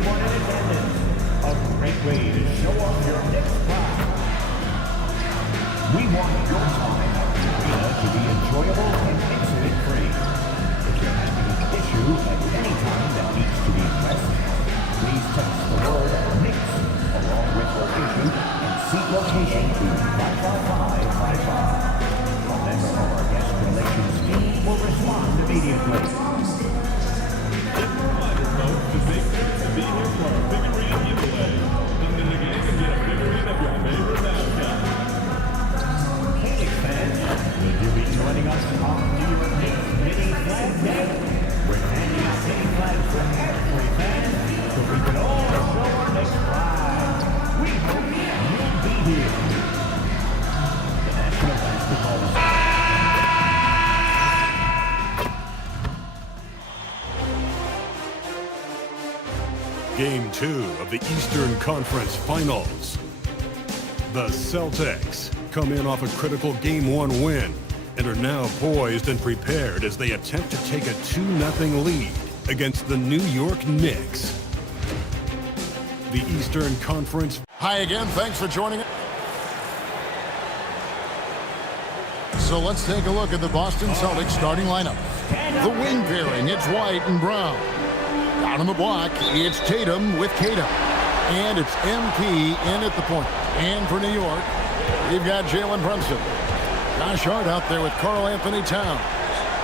everyone in attendance. A great way to show off your Knicks pride. We want your time at the arena to be enjoyable and incident-free. If you're having an issue at any time that needs to be addressed, please text the word Knicks along with location and seat location to 55555. A member of our guest relations team will respond immediately. To make sure to be here for our figurine giveaway. Come in the game and get a figurine of your favorite mascot. Hey fans, will you be joining us on New York Knicks Mini Flag Day? We're handing out mini flags for every fan, so we can all show our Knicks pride. We hope you'll be here. The National Basketball Association. Game 2 of the Eastern Conference Finals. The Celtics come in off a critical Game 1 win and are now poised and prepared as they attempt to take a 2-0 lead against the New York Knicks. The Eastern Conference. Hi again, thanks for joining us. So let's take a look at the Boston Celtics starting lineup. The wing pairing, it's White and Brown. Down on the block, it's Tatum with Tatum. And it's MP in at the point. And for New York, we've got Jalen Brunson. Josh Hart out there with Karl Anthony Towns.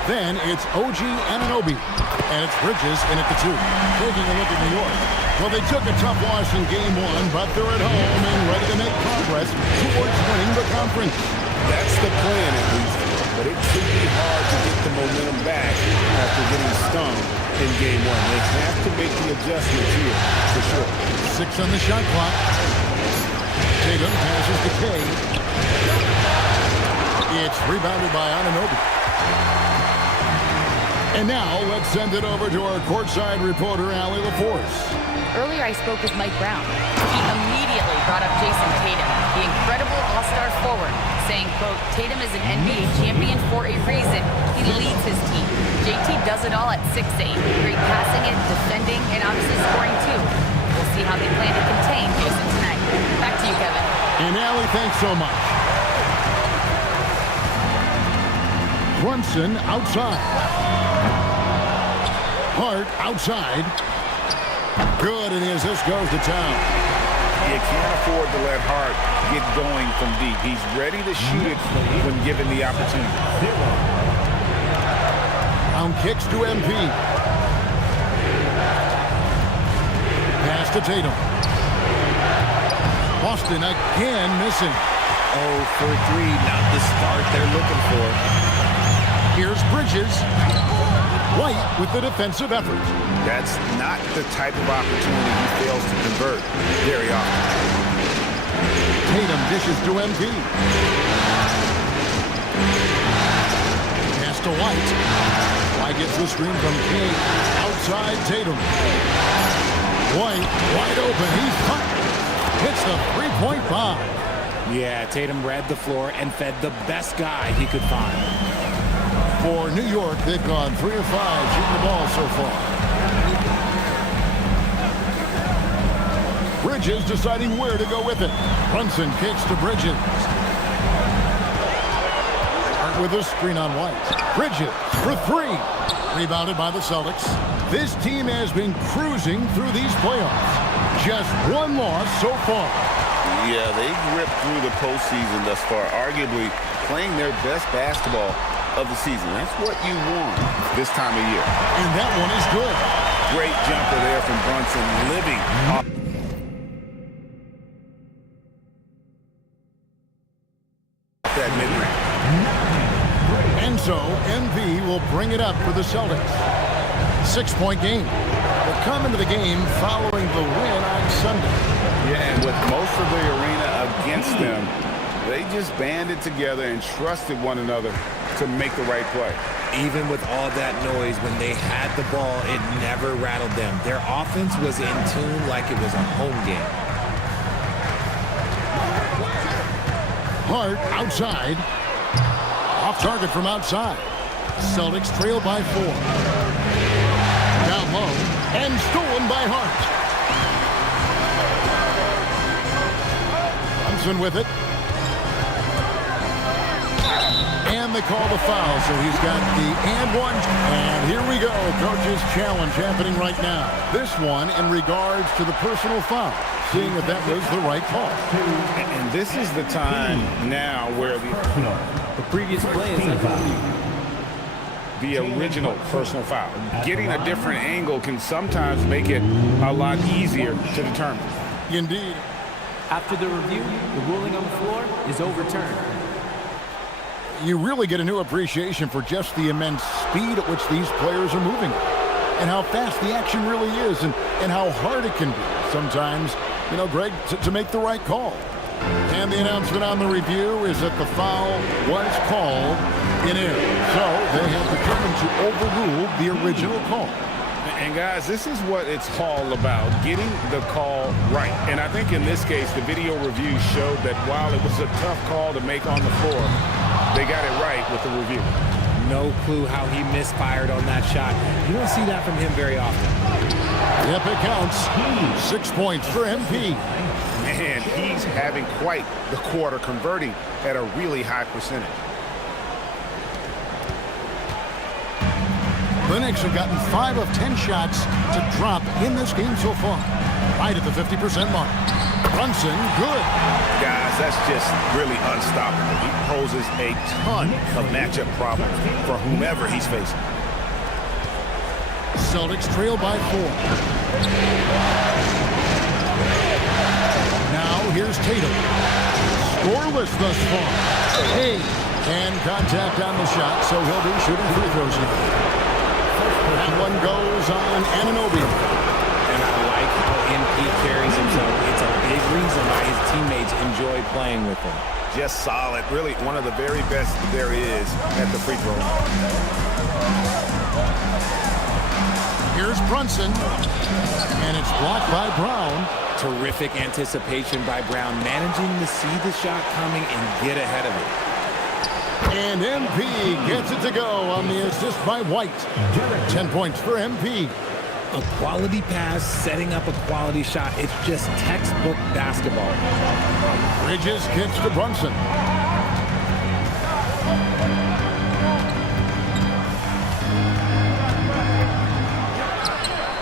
Then it's OG Anunoby. And it's Bridges in at the 2. Taking a look at New York. Well, they took a tough loss in Game 1, but they're at home and ready to make progress towards winning the conference. That's the plan, at least. But it could be hard to get the momentum back after getting stung in Game 1. They have to make the adjustments here, for sure. 6 on the shot clock. Tatum passes to Kay. It's rebounded by Anunoby. And now, let's send it over to our courtside reporter, Allie LaForce. Earlier, I spoke with Mike Brown. He immediately brought up Jason Tatum, the incredible all-star forward, saying, quote, Tatum is an NBA champion for a reason. He leads his team. JT does it all at 6'8". Great passing it, defending, and obviously scoring too. We'll see how they plan to contain Jason tonight. Back to you, Kevin. And Allie, thanks so much. Brunson outside. Hart outside. Good, and as this goes to town. You can't afford to let Hart get going from deep. He's ready to shoot it when given the opportunity. Brown kicks to MP. Pass to Tatum. Boston again missing. 0 for 3, not the start they're looking for. Here's Bridges. White with the defensive effort. That's not the type of opportunity he fails to convert very often. Tatum dishes to MP. Pass to White. White gets the screen from King. Outside Tatum. White wide open. He's fired. Hits the three-point bomb. Yeah, Tatum read the floor and fed the best guy he could find. For New York, they've gone 3 of 5 shooting the ball so far. Bridges deciding where to go with it. Brunson kicks to Bridges. Hart with a screen on White. Bridges for 3. Rebounded by the Celtics. This team has been cruising through these playoffs. Just one loss so far. Yeah, they've ripped through the postseason thus far, arguably playing their best basketball of the season. That's what you want this time of year. And that one is good. Great jumper there from Brunson, living off that mid-range. And so, MV will bring it up for the Celtics. 6-point game. They'll come into the game following the win on Sunday. Yeah, and with most of the arena against them, they just banded together and trusted one another to make the right play. Even with all that noise, when they had the ball, it never rattled them. Their offense was in tune like it was a home game. Hart outside. Off target from outside. Celtics trail by 4. Down low and stolen by Hart. Brunson with it. And they call the foul, so he's got the and one. And here we go, coach's challenge happening right now. This one in regards to the personal foul, seeing if that was the right call. And this is the time now where the previous play is the original personal foul. Getting a different angle can sometimes make it a lot easier to determine. Indeed. After the review, the ruling on the floor is overturned. You really get a new appreciation for just the immense speed at which these players are moving and how fast the action really is and how hard it can be sometimes, you know, Greg, to make the right call. And the announcement on the review is that the foul was called in error. So they have determined to overrule the original call. And guys, this is what it's all about, getting the call right. And I think in this case, the video review showed that while it was a tough call to make on the floor, they got it right with the review. No clue how he misfired on that shot. You don't see that from him very often. Yep, it counts. 6 points for MP. Man, he's having quite the quarter, converting at a really high percentage. The Knicks have gotten 5 of 10 shots to drop in this game so far. Right at the 50% mark. Brunson, good. Guys, that's just really unstoppable. He poses a ton of matchup problems for whomever he's facing. Celtics trail by 4. Now here's Tatum. Scoreless thus far. Hey, and contact on the shot, so he'll be shooting free throws here. That one goes on Anunoby. And I like how MP carries himself. It's a big reason why his teammates enjoy playing with him. Just solid. Really one of the very best there is at the free throw line. Here's Brunson. And it's blocked by Brown. Terrific anticipation by Brown, managing to see the shot coming and get ahead of it. And MP gets it to go on the assist by White. 10 points for MP. A quality pass, setting up a quality shot. It's just textbook basketball. Bridges kicks to Brunson.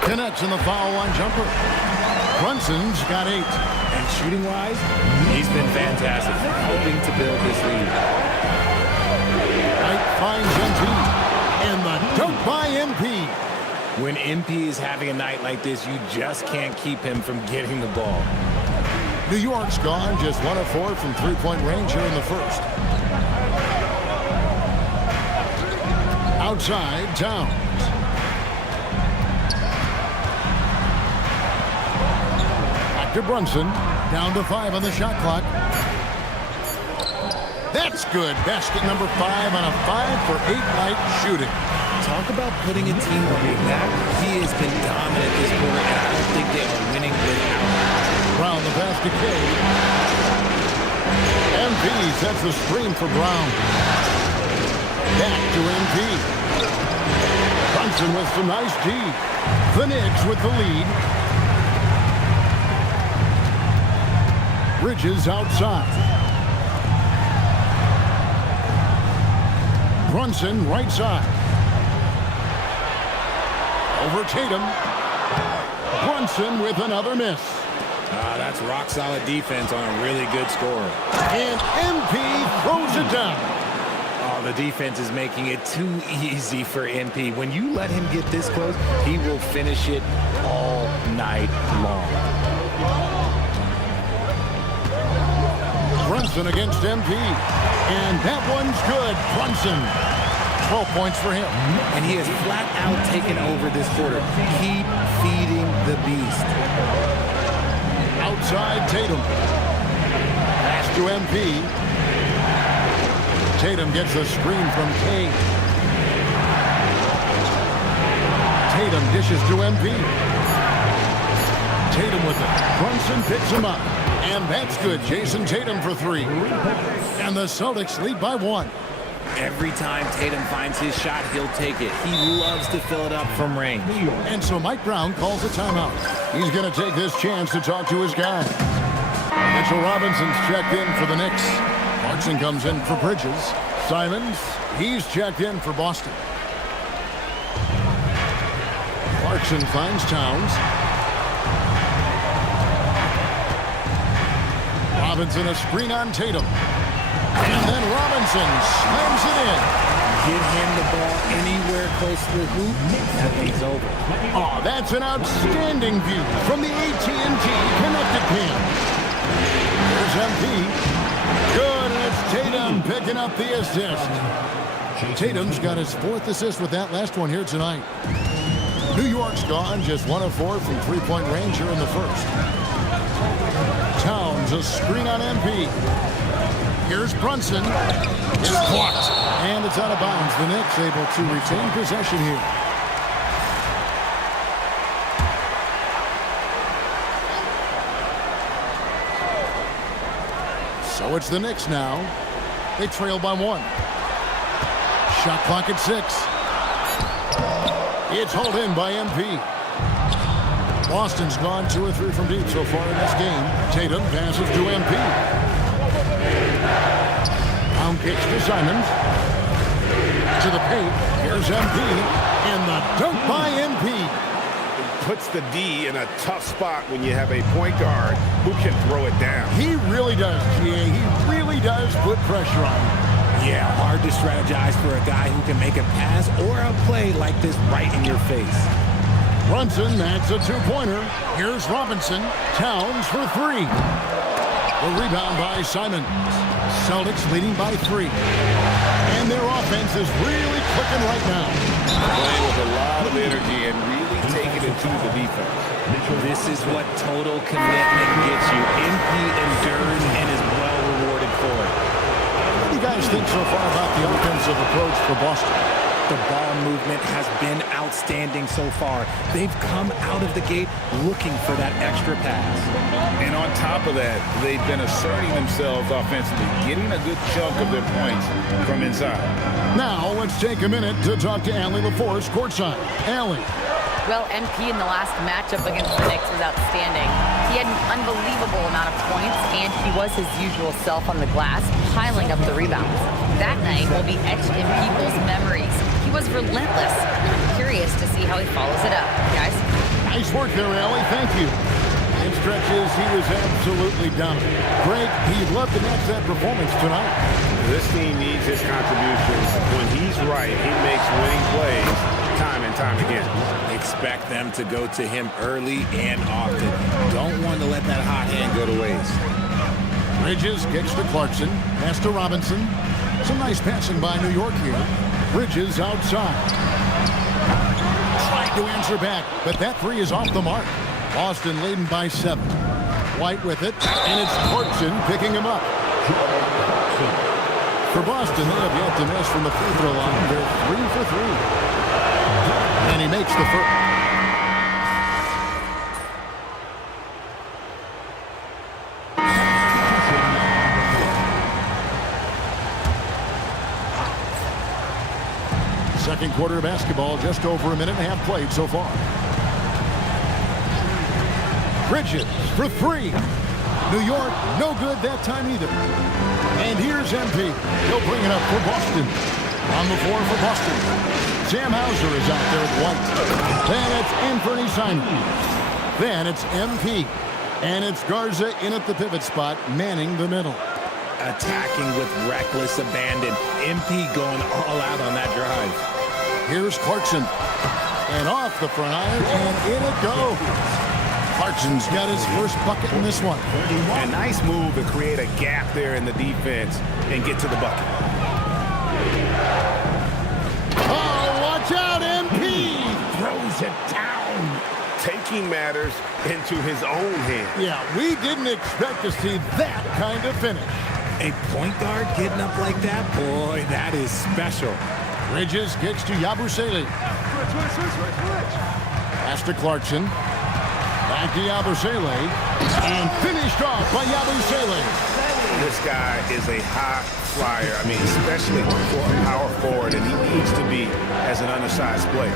Connects in the foul line jumper. Brunson's got 8. And shooting-wise, he's been fantastic, helping to build this lead. White finds MP. And the dunk by MP. When MP is having a night like this, you just can't keep him from getting the ball. New York's gone just 1 of 4 from three-point range here in the first. Outside, Towns. Back to Brunson. Down to 5 on the shot clock. That's good. Basket number 5 on a 5-for-8 night shooting. Talk about putting a team on your back. He has been dominant this quarter, and I don't think they are winning without him. Brown, the pass to Cade. MP sets the screen for Brown. Back to MP. Brunson with some nice D. The Knicks with the lead. Bridges outside. Brunson right side. Over Tatum. Brunson with another miss. That's rock-solid defense on a really good scorer. And MP throws it down. Oh, the defense is making it too easy for MP. When you let him get this close, he will finish it all night long. Brunson against MP. And that one's good. Brunson. 12 points for him. And he has flat out taken over this quarter. Keep feeding the beast. Outside Tatum. Pass to MP. Tatum gets the screen from Cade. Tatum dishes to MP. Tatum with it. Brunson picks him up. And that's good. Jason Tatum for 3. And the Celtics lead by 1. Every time Tatum finds his shot, he'll take it. He loves to fill it up from range. And so Mike Brown calls a timeout. He's going to take this chance to talk to his guys. Mitchell Robinson's checked in for the Knicks. Clarkson comes in for Bridges. Simons, he's checked in for Boston. Clarkson finds Towns. Robinson a screen on Tatum. And then Robinson slams it in. Get him the ball anywhere close to the hoop, that thing's over. Oh, that's an outstanding view from the AT&T connected cam. Here's MP. Good, and it's Tatum picking up the assist. Tatum's got his 4th assist with that last one here tonight. New York's gone just 1 of 4 from three-point range here in the first. Towns a screen on MP. Here's Brunson. It's blocked. And it's out of bounds. The Knicks able to retain possession here. So it's the Knicks now. They trail by 1. Shot clock at 6. It's hauled in by MP. Boston's gone 2 or 3 from deep so far in this game. Tatum passes to MP. Down kicks to Simons. To the paint. Here's MP. And the dunk by MP. Puts the D in a tough spot when you have a point guard who can throw it down. He really does, GA. He really does put pressure on him. Yeah, hard to strategize for a guy who can make a pass or a play like this right in your face. Brunson, that's a 2-pointer. Here's Robinson. Towns for 3. The rebound by Simon. Celtics leading by 3. And their offense is really clicking right now. Playing with a lot of energy and really taking it to the defense. This is what total commitment gets you. MP endures and is well rewarded for it. What do you guys think so far about the offensive approach for Boston? The ball movement has been outstanding so far. They've come out of the gate looking for that extra pass. And on top of that, they've been asserting themselves offensively, getting a good chunk of their points from inside. Now, let's take a minute to talk to Allie LaForce courtside. Allie. Well, MP in the last matchup against the Knicks was outstanding. He had an unbelievable amount of points, and he was his usual self on the glass, piling up the rebounds. That night will be etched in people's memories. He was relentless. I'm curious to see how he follows it up. Guys? Nice work there, Allie. Thank you. In stretches, he was absolutely dominant. Greg, he'd love to match that performance tonight. This team needs his contributions. When he's right, he makes winning plays time and time again. Expect them to go to him early and often. Don't want to let that hot hand go to waste. Bridges kicks to Clarkson. Pass to Robinson. Some nice passing by New York here. Bridges outside. Trying to answer back, but that 3 is off the mark. Boston leading by 7. White with it, and it's Clarkson picking him up. For Boston, they have yet to miss from the free throw line. They're 3 for 3. And he makes the first. Second quarter of basketball, just over a minute and a half played so far. Bridges for 3. New York, no good that time either. And here's MP. He'll bring it up for Boston. On the floor for Boston. Sam Hauser is out there with White. Then it's Anthony Simon. Then it's MP. And it's Garza in at the pivot spot, manning the middle. Attacking with reckless abandon. MP going all out on that drive. Here's Clarkson. And off the front iron, and in it goes. Clarkson's got his first bucket in this one. A nice move to create a gap there in the defense and get to the bucket. Oh, watch out, MP! Throws it down. Taking matters into his own hands. Yeah, we didn't expect to see that kind of finish. A point guard getting up like that? Boy, that is special. Bridges kicks to Yabusele. Pass to Clarkson. Back to Yabusele. And finished off by Yabusele. This guy is a high flyer. I mean, especially for a power forward, and he needs to be as an undersized player.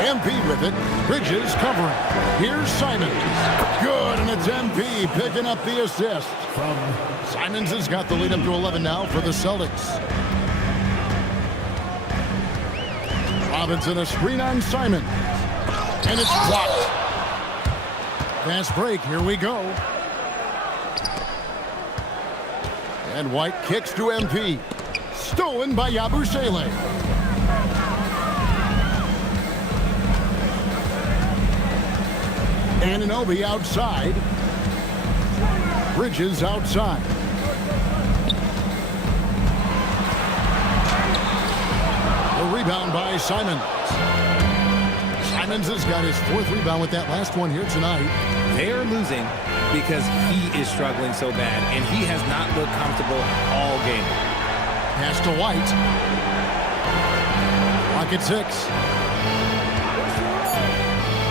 MP with it. Bridges covering. Here's Simons. Good, and it's MP picking up the assist. Simons has got the lead up to 11 now for the Celtics. Robinson a screen on Simons. And it's blocked. Fast break, here we go. And White kicks to MP. Stolen by Yabusele. Anunoby outside. Bridges outside. A rebound by Simons. Simons has got his 4th rebound with that last one here tonight. They're losing because he is struggling so bad, and he has not looked comfortable all game. Pass to White. Rocket 6.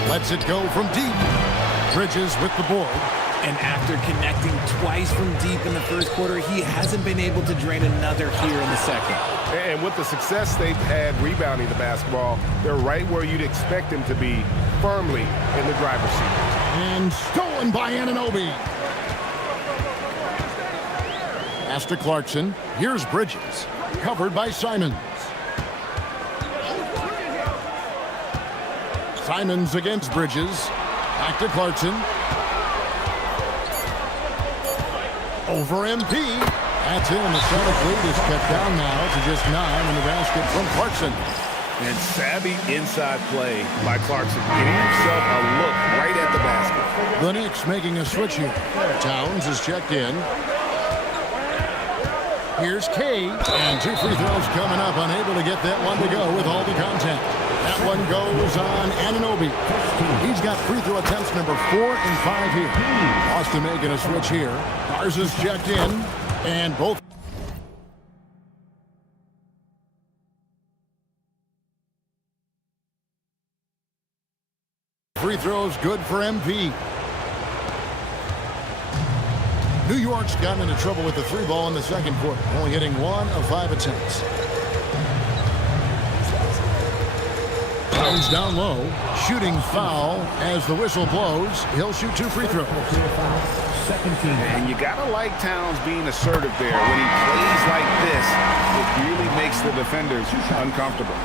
Lets it go from deep. Bridges with the board. And after connecting twice from deep in the first quarter, he hasn't been able to drain another here in the second. And with the success they've had rebounding the basketball, they're right where you'd expect them to be, firmly in the driver's seat. And stolen by Anunoby. Pass to Clarkson. Here's Bridges. Covered by Simons. Simons against Bridges. Back to Clarkson. Over MP. That's him. The Celtic lead is cut down now to just 9 in the basket from Clarkson. And savvy inside play by Clarkson, getting himself a look right at the basket. The Knicks making a switch here. Towns is checked in. Here's Kay. And 2 free throws coming up. Unable to get that one to go with all the contact. That one goes on Anunoby. He's got free throw attempts number 4 and 5 here. Austin making a switch here. Ours is checked in. And both. Free throws good for MP. New York's gotten into trouble with the 3 ball in the second quarter, only hitting 1 of 5 attempts. Towns down low, shooting foul as the whistle blows. He'll shoot 2 free throws. And you gotta like Towns being assertive there. When he plays like this, it really makes the defenders uncomfortable.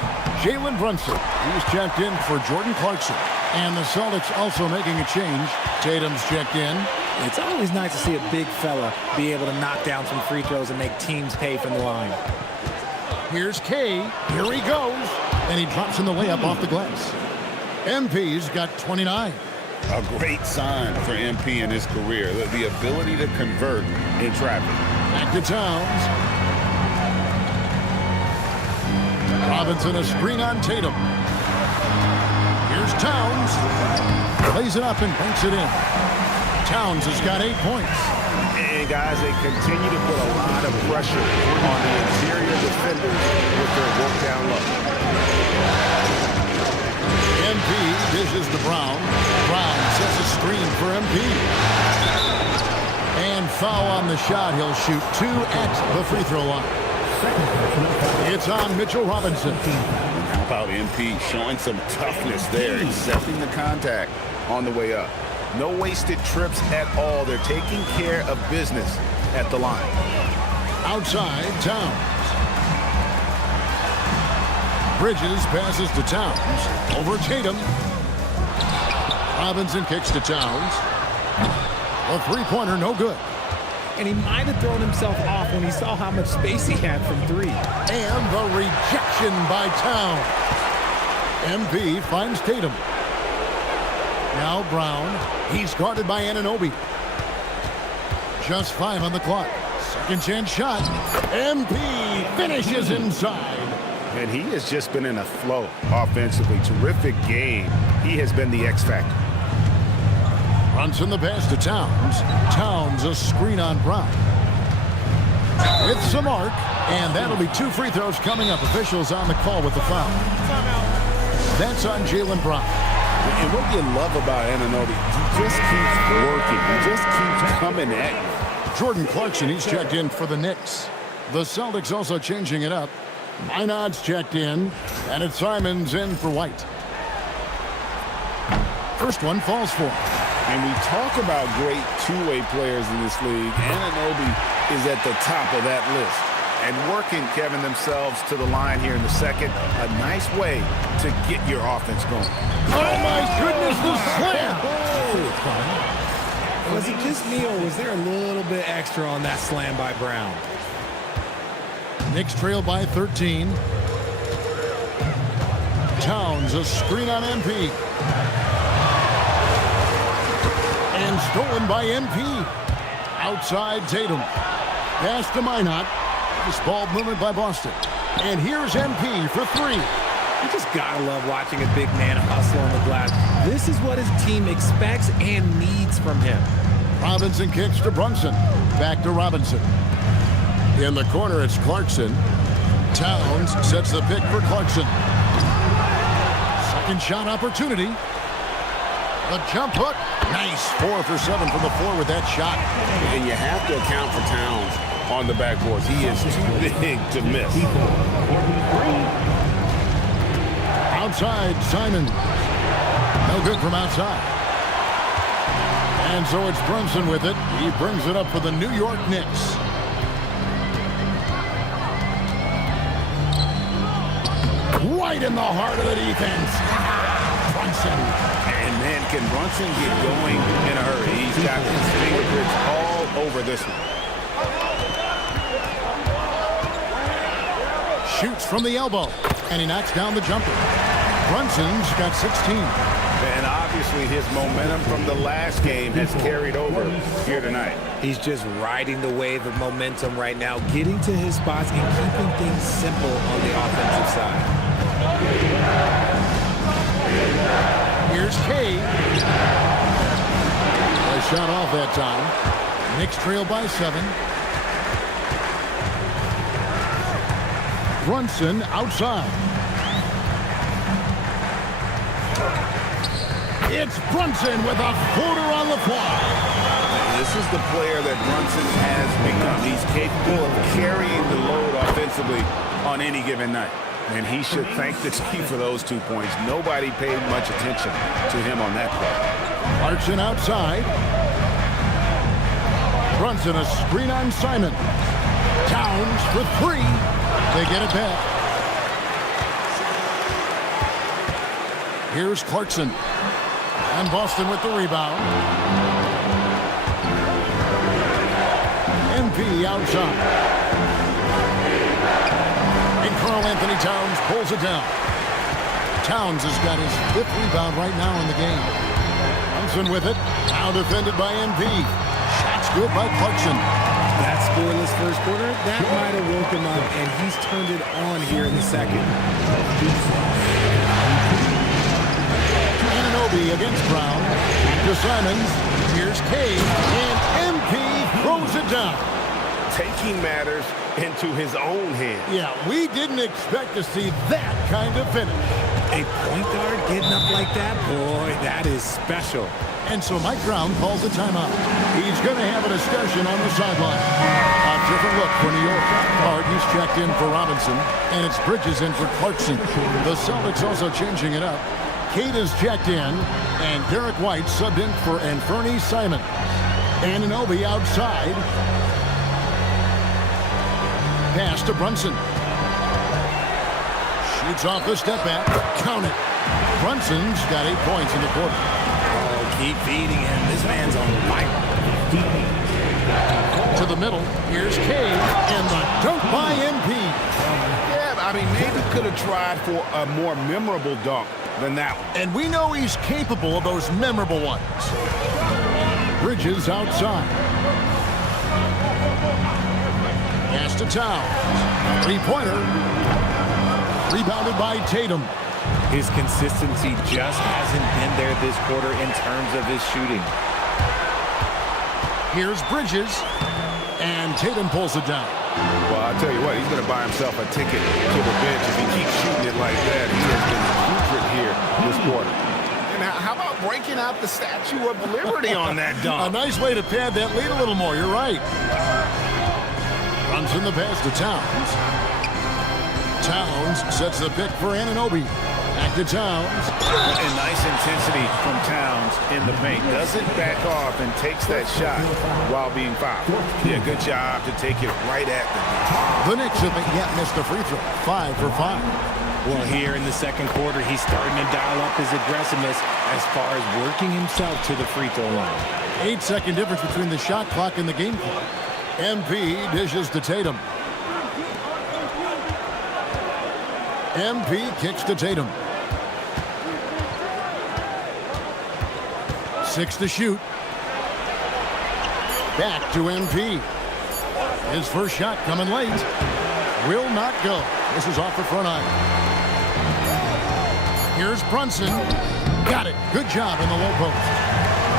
Jalen Brunson, he's checked in for Jordan Clarkson. And the Celtics also making a change. Tatum's checked in. It's always nice to see a big fella be able to knock down some free throws and make teams pay from the line. Here's Kay. Here he goes. And he drops in the layup off the glass. MP's got 29. A great sign for MP in his career, the ability to convert in traffic. Back to Towns. Robinson a screen on Tatum. Here's Towns. Plays it up and banks it in. Towns has got 8 points. And guys, they continue to put a lot of pressure on the interior defenders with their work down low. MP dishes to Brown. Brown sets a screen for MP. And foul on the shot. He'll shoot 2 at the free throw line. It's on Mitchell Robinson. How about MP showing some toughness there, accepting the contact on the way up. No wasted trips at all. They're taking care of business at the line. Outside, Towns. Bridges passes to Towns. Over Tatum. Robinson kicks to Towns. A three-pointer, no good. And he might have thrown himself off when he saw how much space he had from 3. And the rejection by Towns. MP finds Tatum. Now Brown. He's guarded by Anunoby. Just 5 on the clock. Second chance shot. MP finishes inside. And he has just been in a flow offensively. Terrific game. He has been the X factor. Brunson the pass to Towns. Towns a screen on Brown. With some arc. And that'll be 2 free throws coming up. Officials on the call with the foul. That's on Jalen Brown. And what you love about Anunoby, he just keeps working. He just keeps coming at you. Jordan Clarkson, he's checked in for the Knicks. The Celtics also changing it up. Minod's checked in, and it's Simons in for White. First one falls for him. And we talk about great two-way players in this league. Anunoby is at the top of that list. And working, Kevin, themselves to the line here in the second. A nice way to get your offense going. Oh, my goodness, the slam. Was it just me, or was there a little bit extra on that slam by Brown? Knicks trail by 13. Towns, a screen on MP. And stolen by MP. Outside Tatum. Pass to Minot. Nice ball movement by Boston. And here's MP for three. You just gotta love watching a big man hustle on the glass. This is what his team expects and needs from him. Robinson kicks to Brunson. Back to Robinson. In the corner, it's Clarkson. Towns sets the pick for Clarkson. Second shot opportunity. The jump hook. Nice. 4 for 7 from the floor with that shot. And you have to account for Towns on the backboards. He is too big to miss. Outside, Simon. No good from outside. And so it's Brunson with it. He brings it up for the New York Knicks. Right in the heart of the defense. Brunson. And man, can Brunson get going in a hurry? He's got his fingerprints all over this one. Shoots from the elbow. And he knocks down the jumper. Brunson's got 16. And obviously his momentum from the last game has carried over here tonight. He's just riding the wave of momentum right now, getting to his spots and keeping things simple on the offensive side. Here's Cade. A shot off that time. Knicks trail by 7. Brunson outside. It's Brunson with a floater on the fly. This is the player that Brunson has become. He's capable of carrying the load offensively on any given night. And he should thank the team for those 2 points. Nobody paid much attention to him on that play. Clarkson outside. Brunson a screen on Simon. Towns for 3. They get it back. Here's Clarkson. And Boston with the rebound. MP outside. And Karl Anthony Towns pulls it down. Towns has got his 5th rebound right now in the game. Brunson with it. Now defended by MP. Shots good by Clarkson. That scoreless first quarter, that might have woke him up, and he's turned it on here in the second. Anunoby against Brown. To Simons. Here's Cade. And MP throws it down. Taking matters into his own hands. Yeah, we didn't expect to see that kind of finish. A point guard getting up like that, boy, that is special. And so Mike Brown calls a timeout. He's going to have a discussion on the sideline. A different look for New York. Harden's checked in for Robinson, and it's Bridges in for Clarkson. The Celtics also changing it up. Cade is checked in, and Derek White subbed in for Anthony Simon. Anunoby outside. Pass to Brunson. Shoots off the step back. Count it. Brunson's got 8 points in the quarter. Keep feeding him. This man's on fire. To the middle. Here's Cade. And the dunk by MP. Yeah, I mean, maybe could have tried for a more memorable dunk than that one. And we know he's capable of those memorable ones. Bridges outside. Pass to Towns. 3-pointer. Rebounded by Tatum. His consistency just hasn't been there this quarter in terms of his shooting. Here's Bridges. And Tatum pulls it down. Well, I'll tell you what, he's going to buy himself a ticket to the bench if he keeps shooting it like that. He has been putrid here this quarter. And how about breaking out the Statue of Liberty on that dunk? A nice way to pad that lead a little more. You're right. Runs in the pass to Towns. Towns sets the pick for Anunoby. Back to Towns. And nice intensity from Towns in the paint. Doesn't back off and takes that shot while being fouled. Yeah, good job to take it right at them. The Knicks haven't yet missed a free throw. 5 for 5. Well, here in the second quarter, he's starting to dial up his aggressiveness as far as working himself to the free throw line. 8-second difference between the shot clock and the game clock. MP dishes to Tatum. MP kicks to Tatum. 6 to shoot. Back to MP. His first shot coming late. Will not go. This is off the front iron. Here's Brunson. Got it. Good job in the low post.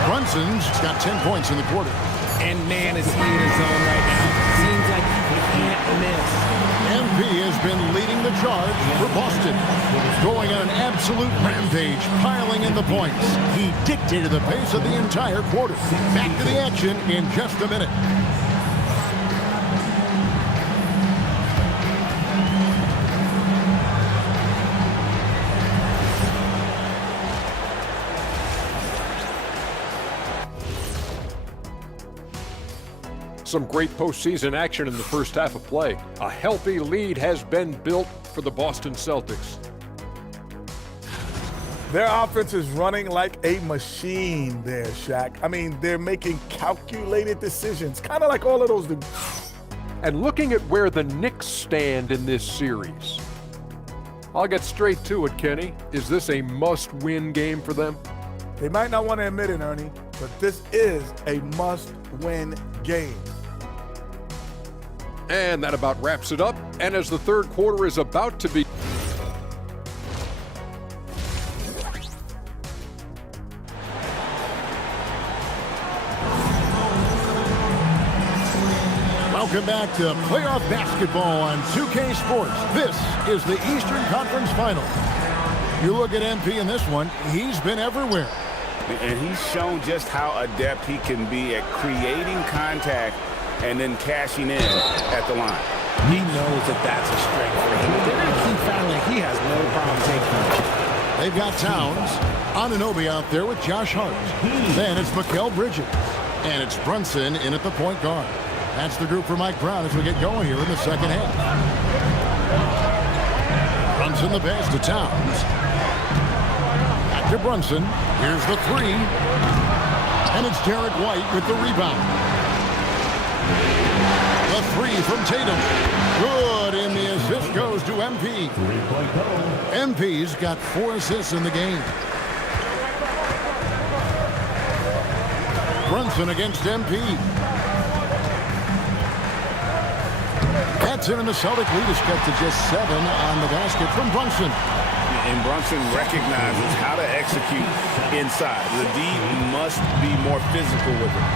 Brunson's got 10 points in the quarter. And man, is he in his zone right now. Seems like he can't miss. MP has been leading the charge for Boston. Going on an absolute rampage, piling in the points. He dictated the pace of the entire quarter. Back to the action in just a minute. Some great postseason action in the first half of play. A healthy lead has been built for the Boston Celtics. Their offense is running like a machine there, Shaq. I mean, they're making calculated decisions, kind of like all of those do. And looking at where the Knicks stand in this series, I'll get straight to it, Kenny. Is this a must-win game for them? They might not want to admit it, Ernie, but this is a must-win game. And that about wraps it up. And as the third quarter is about to be... Welcome back to playoff basketball on 2K Sports. This is the Eastern Conference Final. You look at MP in this one, he's been everywhere. And he's shown just how adept he can be at creating contact and then cashing in at the line. He knows that that's a strength for him. They're going to keep fouling. He has no problem taking it. They've got Towns, Anunoby out there with Josh Hart. Then it's Mikal Bridges. And it's Brunson in at the point guard. That's the group for Mike Brown as we get going here in the second half. Brunson the pass to Towns. Back to Brunson. Here's the three. And it's Derek White with the rebound. The three from Tatum. Good, and the assist goes to MP. MP's got 4 assists in the game. Brunson against MP. That's in, and the Celtic lead is kept to just 7 on the basket from Brunson. And Brunson recognizes how to execute inside. The D must be more physical with it.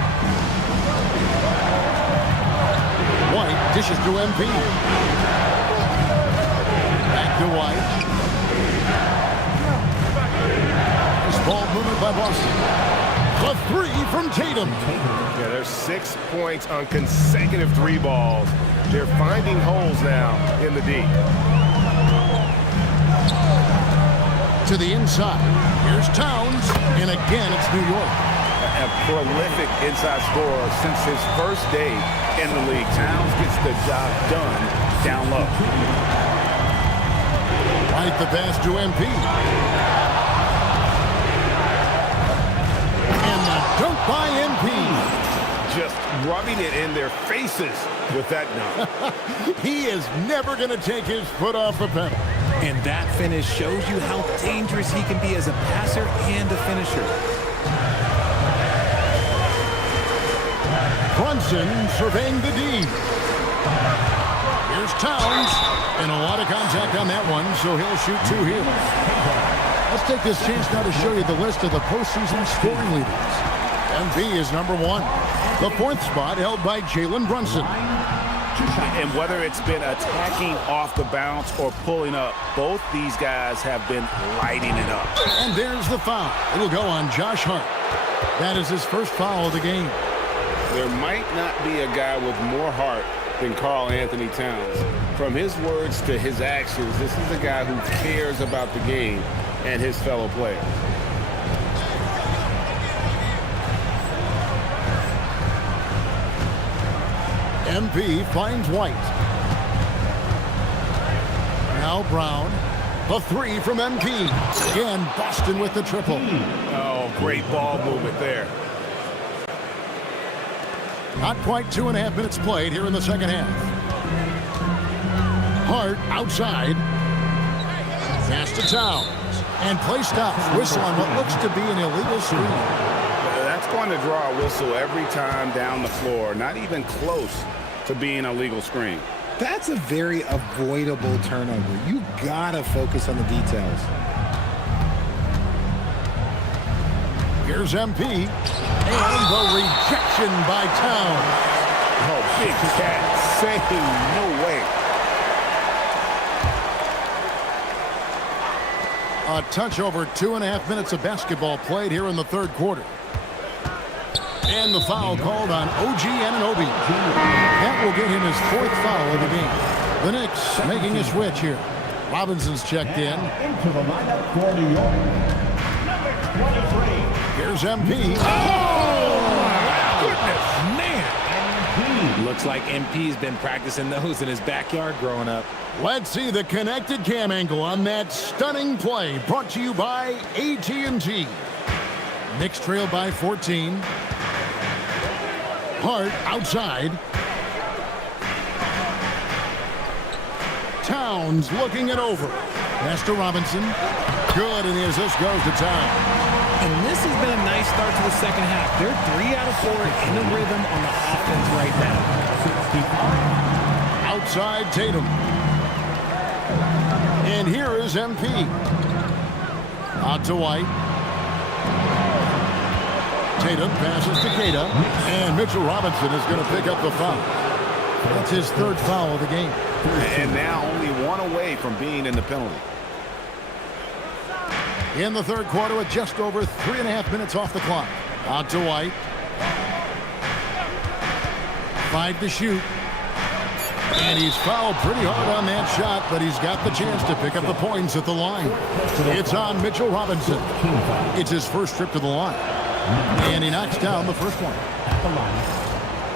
White dishes to MP. Back to White. This ball moved by Boston. The three from Tatum. Yeah, there's 6 points on consecutive 3 balls. They're finding holes now in the D. To the inside. Here's Towns. And again, it's New York. A prolific inside scorer since his first day in the league. Towns gets the job done down low. Right the pass to MP. And the dunk by MP. Just rubbing it in their faces with that dunk. He is never going to take his foot off the pedal. And that finish shows you how dangerous he can be as a passer and a finisher. Brunson surveying the D. Here's Towns. And a lot of contact on that one, so he'll shoot 2 here. Let's take this chance now to show you the list of the postseason scoring leaders. MP is number 1. The 4th spot held by Jalen Brunson. And whether it's been attacking off the bounce or pulling up, both these guys have been lighting it up. And there's the foul. It'll go on Josh Hart. That is his first foul of the game. There might not be a guy with more heart than Karl Anthony Towns. From his words to his actions, this is a guy who cares about the game and his fellow players. MP finds White. Now Brown. The three from MP. Again, Boston with the triple. Oh, great ball movement there. Not quite 2.5 minutes played here in the second half. Hart outside. Pass to Towns. And play stops. Whistle on what looks to be an illegal screen. That's going to draw a whistle every time down the floor. Not even close to being a legal screen. That's a very avoidable turnover. You gotta focus on the details. Here's MP. And the rejection by Towns. Oh, big cat saying no way. A touch over 2.5 minutes of basketball played here in the third quarter. And the foul called on OG Anunoby. That will get him his 4th foul of the game. The Knicks making a switch here. Robinson's checked in. Into the lineup for New York, number 23. Here's MP. Goodness, man. Looks like MP's been practicing those in his backyard growing up. Let's see the connected cam angle on that stunning play. Brought to you by AT&T. Knicks trail by 14. Hart outside. Towns looking it over. Pass to Robinson. Good, and the assist goes to Towns. And this has been a nice start to the second half. They're 3 out of 4 in the rhythm on the offense right now. Outside Tatum. And here is MP. Out to White. Tatum passes to Keita. And Mitchell Robinson is going to pick up the foul. That's his 3rd foul of the game. And now only 1 away from being in the penalty. In the third quarter with just over 3.5 minutes off the clock. Out to White. 5 to shoot. And he's fouled pretty hard on that shot, but he's got the chance to pick up the points at the line. It's on Mitchell Robinson. It's his first trip to the line. And he knocks down the first one. At the line,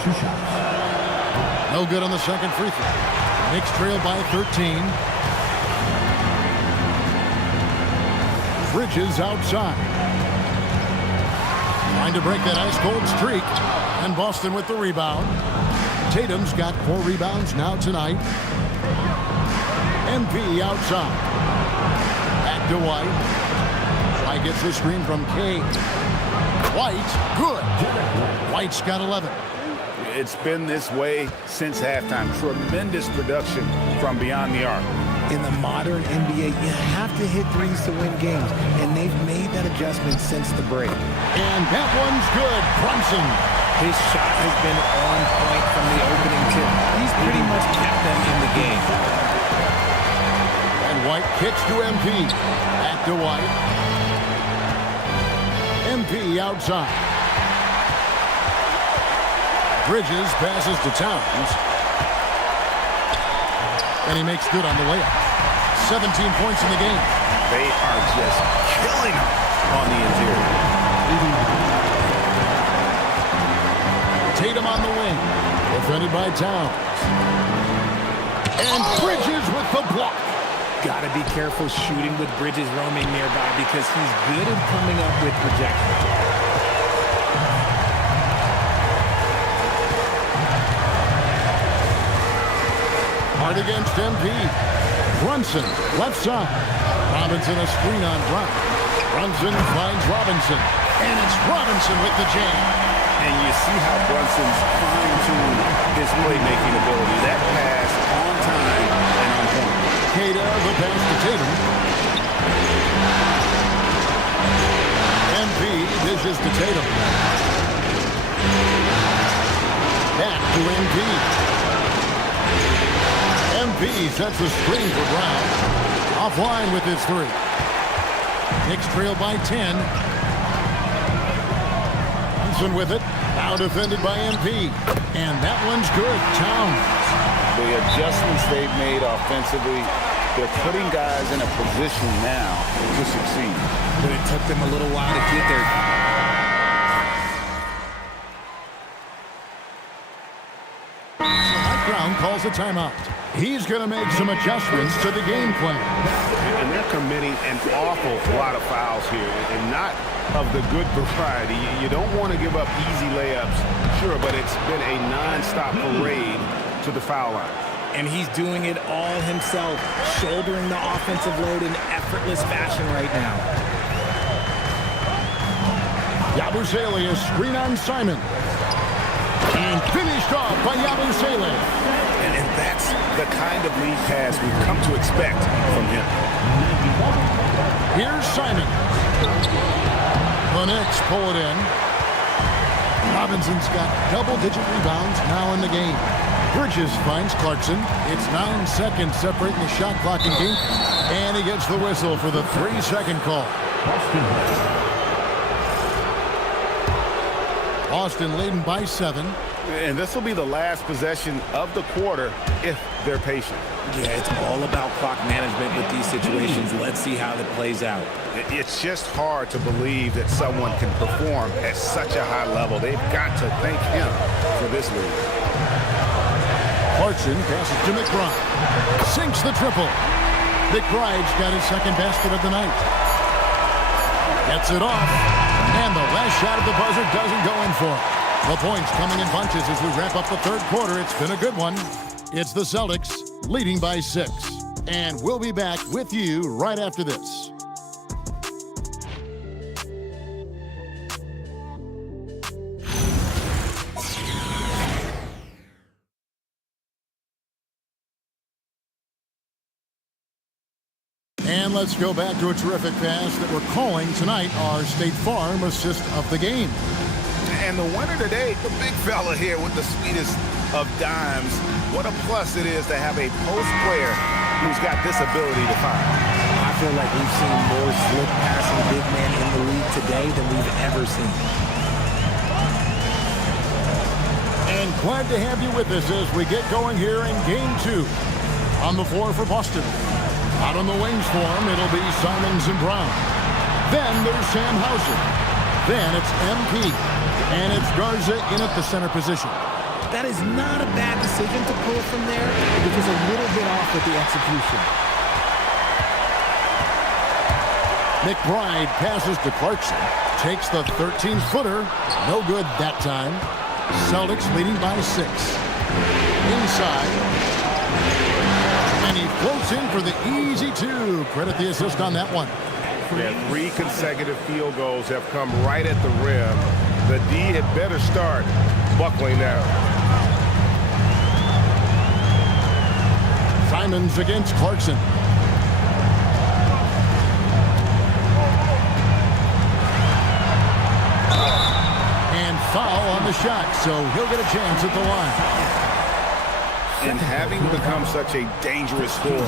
2 shots. No good on the second free throw. Knicks trail by 13. Bridges outside. Trying to break that ice-cold streak. And Boston with the rebound. Tatum's got 4 rebounds now tonight. MP outside. Back to White. White gets the screen from K. White, good. White's got 11. It's been this way since halftime. Tremendous production from beyond the arc. In the modern NBA, you have to hit threes to win games, and they've made that adjustment since the break. And that one's good. Brunson. His shot has been on point from the opening tip. He's pretty much kept them in the game. And White kicks to MP. Back to White. MP outside. Bridges passes to Towns. And he makes good on the layup. 17 points in the game. They are just killing him on the interior. Tatum on the wing. Defended by Towns. And Bridges with the block. Got to be careful shooting with Bridges roaming nearby because he's good at coming up with projections. Hard against MP. Brunson, left side. Robinson a screen on Brown. Brunson finds Robinson. And it's Robinson with the jam. And you see how Brunson's fine-tuned his playmaking ability. That pass on time and on point. Keita, the pass to Tatum. MP dishes to Tatum. Back to MP. MP sets the screen for Brown. Offline with his 3. Knicks trail by 10. Brunson with it. Now defended by MP. And that one's good. Towns. The adjustments they've made offensively, they're putting guys in a position now to succeed. But it took them a little while to get there. Brown calls a timeout. He's going to make some adjustments to the game plan. And they're committing an awful lot of fouls here, and not of the good variety. You don't want to give up easy layups, sure, but it's been a non-stop parade to the foul line. And he's doing it all himself, shouldering the offensive load in effortless fashion right now. Yabusele is screen on Simon. And finished off by Yabusele. And that's the kind of lead pass we've come to expect from him. Here's Simon. The Knicks pull it in. Robinson's got double-digit rebounds now in the game. Bridges finds Clarkson. It's 9 seconds separating the shot clock and game. And he gets the whistle for the 3-second call. Boston leading by 7. And this will be the last possession of the quarter if they're patient. Yeah, it's all about clock management with these situations. Let's see how it plays out. It's just hard to believe that someone can perform at such a high level. They've got to thank him for this lead. Clarkson passes to McBride. Sinks the triple. McBride's got his second basket of the night. Gets it off. And the last shot at the buzzer doesn't go in for it. The points coming in bunches as we wrap up the third quarter. It's been a good one. It's the Celtics leading by 6. And we'll be back with you right after this. And let's go back to a terrific pass that we're calling tonight our State Farm assist of the game. And the winner today, the big fella here with the sweetest of dimes. What a plus it is to have a post player who's got this ability to fire. I feel like we've seen more slip passing big men in the league today than we've ever seen. And glad to have you with us as we get going here in Game 2. On the floor for Boston. Out on the wings for him, it'll be Simons and Brown. Then there's Sam Hauser. Then it's MP. And it's Garza in at the center position. That is not a bad decision to pull from there. It was a little bit off with the execution. McBride passes to Clarkson. Takes the 13-footer. No good that time. Celtics leading by 6. Inside. And he floats in for the easy 2. Credit the assist on that one. Yeah, 3 consecutive field goals have come right at the rim. The D had better start buckling now. Simons against Clarkson. And foul on the shot, so he'll get a chance at the line. And having become such a dangerous scorer,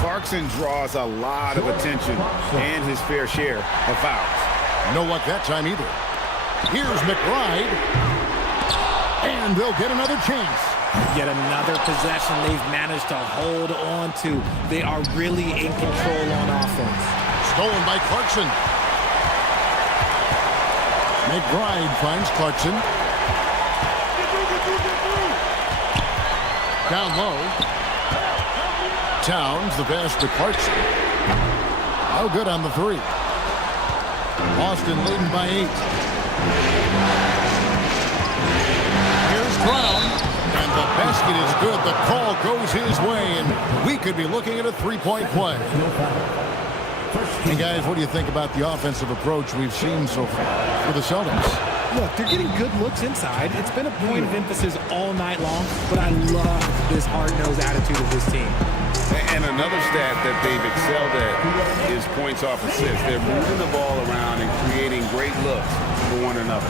Clarkson draws a lot of attention and his fair share of fouls. No luck that time either. Here's McBride. And they'll get another chance. Yet another possession they've managed to hold on to. They are really in control on offense. Stolen by Clarkson. McBride finds Clarkson. Down low. Towns, the pass to Clarkson. No good on the 3. Boston leading by 8. Here's Brown. And the basket is good. The call goes his way, and we could be looking at a 3-point play. And guys, what do you think about the offensive approach we've seen so far for the Celtics? Look, they're getting good looks inside. It's been a point of emphasis all night long, but I love this hard-nosed attitude of this team. And another stat that they've excelled at is points off assists. They're moving the ball around and creating great looks for one another.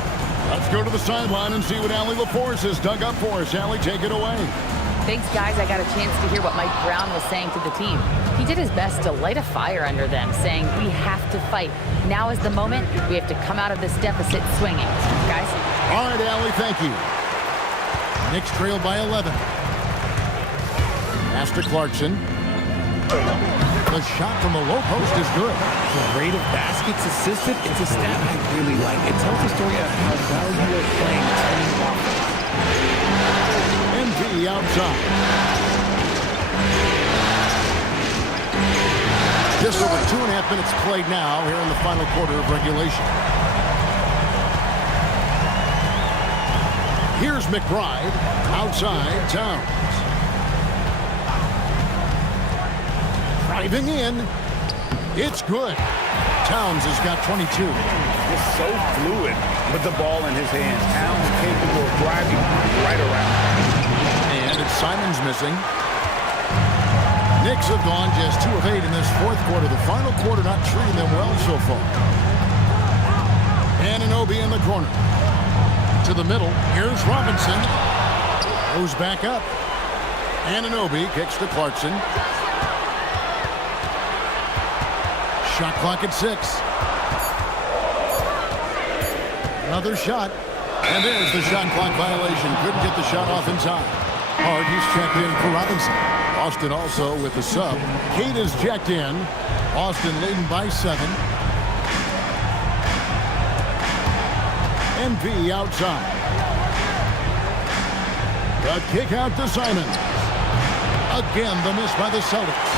Let's go to the sideline and see what Allie LaForce has dug up for us. Allie, take it away. Thanks, guys. I got a chance to hear what Mike Brown was saying to the team. He did his best to light a fire under them, saying, we have to fight. Now is the moment. We have to come out of this deficit swinging. Guys? All right, Allie, thank you. Knicks trail by 11. Pass to Clarkson. The shot from the low post is good. The rate of baskets assisted, it's a stat I really like. It tells the story of how well you are playing team offense. MV outside. Just over 2.5 minutes played now here in the final quarter of regulation. Here's McBride. Outside, Towns. Driving in. It's good. Towns has got 22. Just so fluid with the ball in his hands. Towns capable of driving right around. And it's Simons missing. Knicks have gone just 2 of 8 in this fourth quarter. The final quarter not treating them well so far. Anunoby in the corner. To the middle. Here's Robinson. Goes back up. Anunoby kicks to Clarkson. Shot clock at 6. Another shot. And there's the shot clock violation. Couldn't get the shot off in time. Hart, he's checked in for Robinson. Austin also with the sub. Kate is checked in. Austin leading by 7. MV outside. The kick out to Simons. Again, the miss by the Celtics.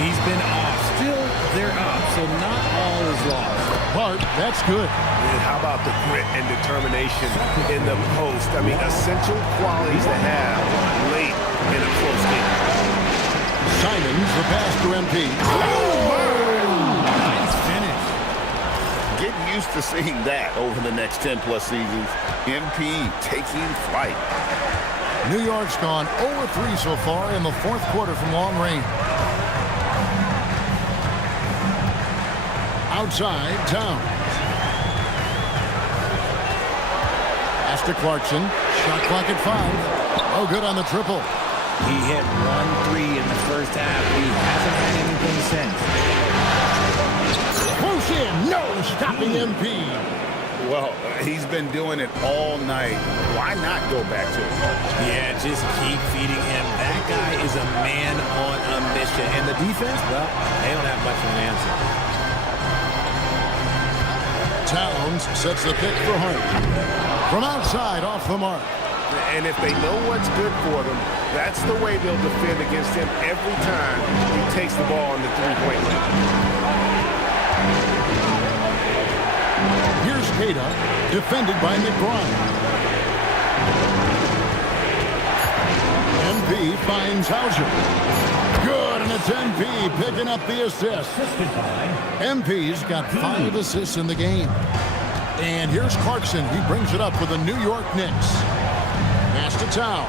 He's been off. Still, they're up, so not all is lost. Hart, that's good. And how about the grit and determination in the post? I mean, essential qualities to have late in a close game. Simons, the pass to MP. Nice finish. Get used to seeing that over the next 10-plus seasons. MP taking flight. New York's gone 0-3 so far in the fourth quarter from long range. Outside, Towns. Pass to Clarkson. Shot clock at 5. Oh, good on the triple. He hit 1 3 in the first half. He hasn't had anything since. Close in. No stopping MP. Well, he's been doing it all night. Why not go back to it? Yeah, just keep feeding him. That guy is a man on a mission. And the defense, well, they don't have much of an answer. Towns sets the pick for Hart. From outside, off the mark. And if they know what's good for them, that's the way they'll defend against him every time he takes the ball in the three-point line. Here's Queta, defended by McBride. MP finds Hauser. Good, and it's MP picking up the assist. MP's got 5 assists in the game. And here's Clarkson. He brings it up for the New York Knicks. Pass to Towns.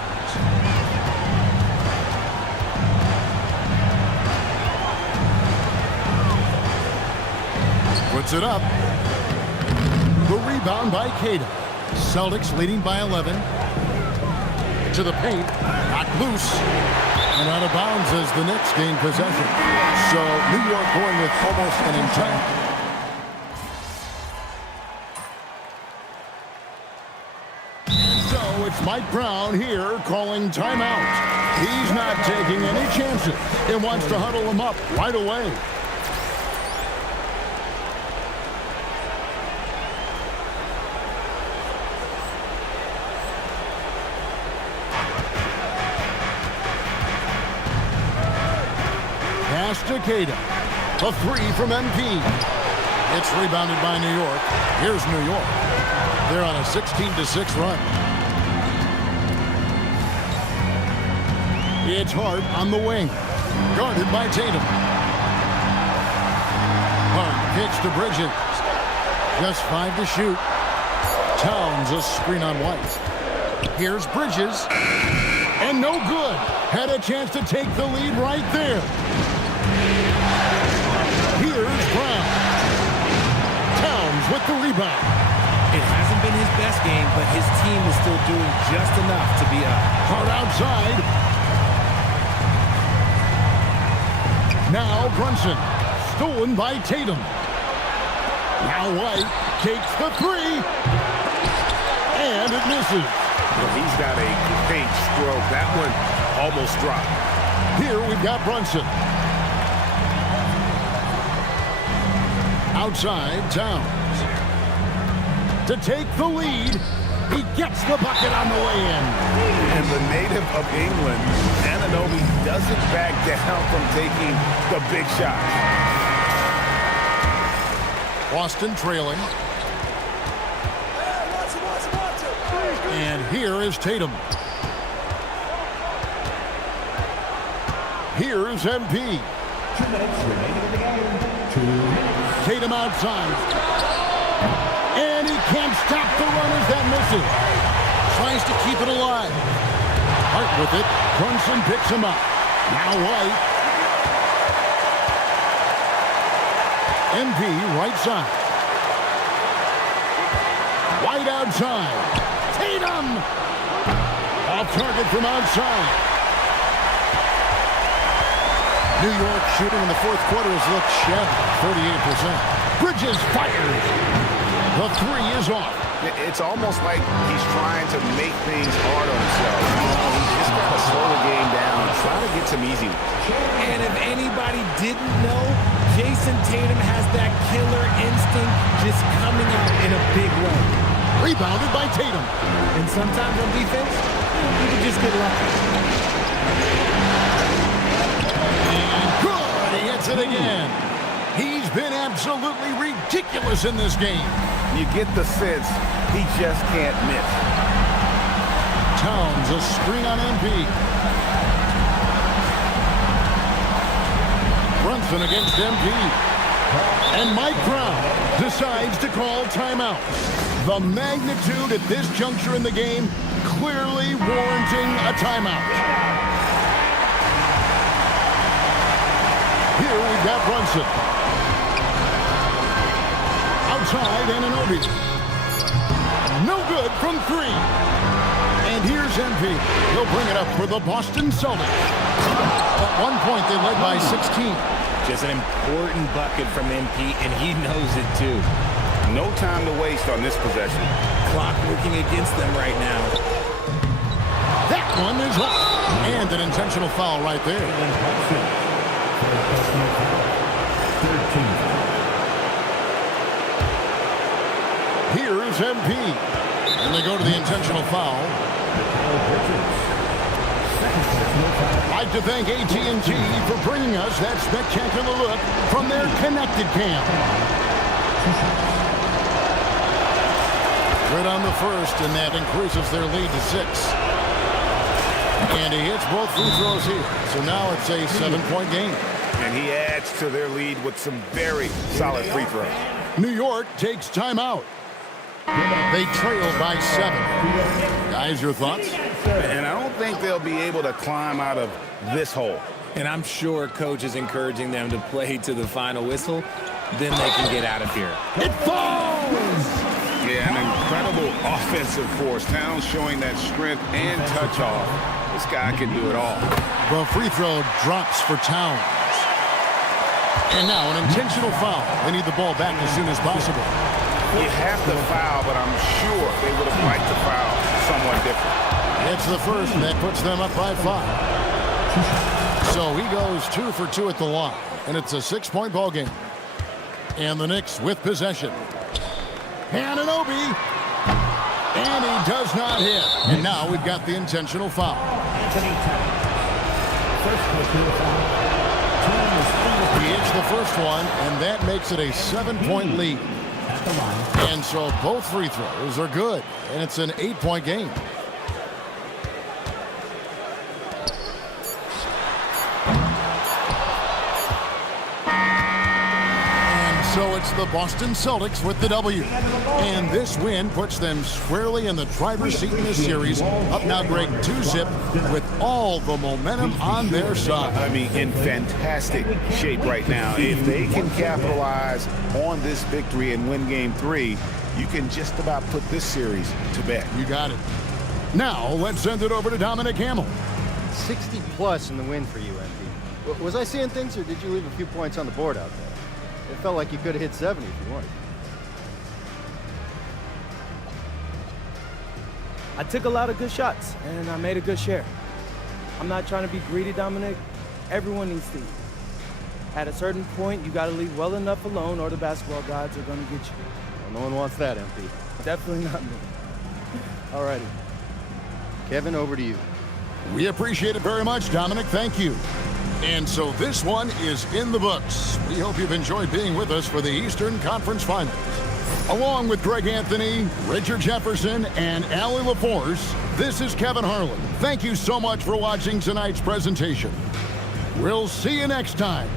Puts it up. The rebound by Queta. Celtics leading by 11. To the paint. Knocked loose. And out of bounds as the Knicks gain possession. So New York going with almost an entire. So it's Mike Brown here calling timeout. He's not taking any chances and wants to huddle them up right away. Pass to Queta. A 3 from MP. It's rebounded by New York. Here's New York. They're on a 16-6 run. It's Hart on the wing. Guarded by Tatum. Hart kicks to Bridges. Just 5 to shoot. Towns a screen on White. Here's Bridges. And no good. Had a chance to take the lead right there. Here's Brown. Towns with the rebound. It hasn't been his best game, but his team is still doing just enough to be up. Hart outside. Now Brunson. Stolen by Tatum. Now White takes the 3. And it misses. Well, he's got a great stroke. That one almost dropped. Here we've got Brunson. Outside, Towns. To take the lead. He gets the bucket on the way in. And the native of England, Anunoby, doesn't back down from taking the big shot. Boston trailing. And here is Tatum. Here's MP. 2 minutes remaining in the game. 2 minutes. Tatum outside. And he can't stop the runners that misses. Tries to keep it alive. Hart with it. Brunson picks him up. Now White. MP right side. White outside. Tatum! Off target from outside. New York shooting in the fourth quarter has looked shabby. 48%. Bridges fires. The three is off. It's almost like he's trying to make things hard on himself. He's just got to slow the game down. Try to get some easy ones. And if anybody didn't know, Jason Tatum has that killer instinct just coming out in a big way. Rebounded by Tatum. And sometimes on defense, you can just get lucky. And good. He hits it again. He's been absolutely ridiculous in this game. You get the sense he just can't miss. Towns, a screen on MP. Brunson against MP. And Mike Brown decides to call timeout. The magnitude at this juncture in the game clearly warranting a timeout. Here we've got Brunson. Outside, Anunoby. No good from three. And here's MP. He'll bring it up for the Boston Celtics. At one point, they led by 16. Just an important bucket from MP, and he knows it too. No time to waste on this possession. Clock working against them right now. That one is off. And an intentional foul right there. 13. Here's MP. And they go to the intentional foul. I'd like to thank AT&T for bringing us that spectacular look from their connected cam. Good on the first, and that increases their lead to 6. And he hits both free throws here. So now it's a 7-point game. And he adds to their lead with some very solid free throws. New York takes timeout. They trail by 7. Guys, your thoughts? And I don't think they'll be able to climb out of this hole. And I'm sure coach is encouraging them to play to the final whistle. Then they can get out of here. It falls! Yeah, an incredible offensive force. Towns showing that strength and touch off. This guy can do it all. The free throw drops for Towns. And now an intentional foul. They need the ball back as soon as possible. You have to foul, but I'm sure they would have liked to foul someone different. It's the first, and that puts them up by 5. So he goes 2 for 2 at the line, and it's a 6-point ball game. And the Knicks with possession. Anunoby, and he does not hit. And now we've got the intentional foul. He hits the first one, and that makes it a 7-point lead. And so both free throws are good, and it's an 8-point game. And so it's the Boston Celtics with the W. And this win puts them squarely in the driver's seat in this series, up now great 2-zip with all the momentum on their side. I mean, in fantastic shape right now. If they can capitalize on this victory and win game 3, you can just about put this series to bed. You got it. Now, let's send it over to Dominic Hamill. 60 plus in the win for you, MP. Was I seeing things, or did you leave a few points on the board out there? It felt like you could have hit 70 if you wanted. I took a lot of good shots, and I made a good share. I'm not trying to be greedy, Dominic, Everyone needs to eat. At a certain point, you got to leave well enough alone or the basketball gods are going to get you. Well, no one wants that, MP. Definitely not me. Alrighty. Kevin, over to you. We appreciate it very much, Dominic. Thank you. And so this one is in the books. We hope you've enjoyed being with us for the Eastern Conference Finals. Along with Greg Anthony, Richard Jefferson, and Allie LaForce, this is Kevin Harlan. Thank you so much for watching tonight's presentation. We'll see you next time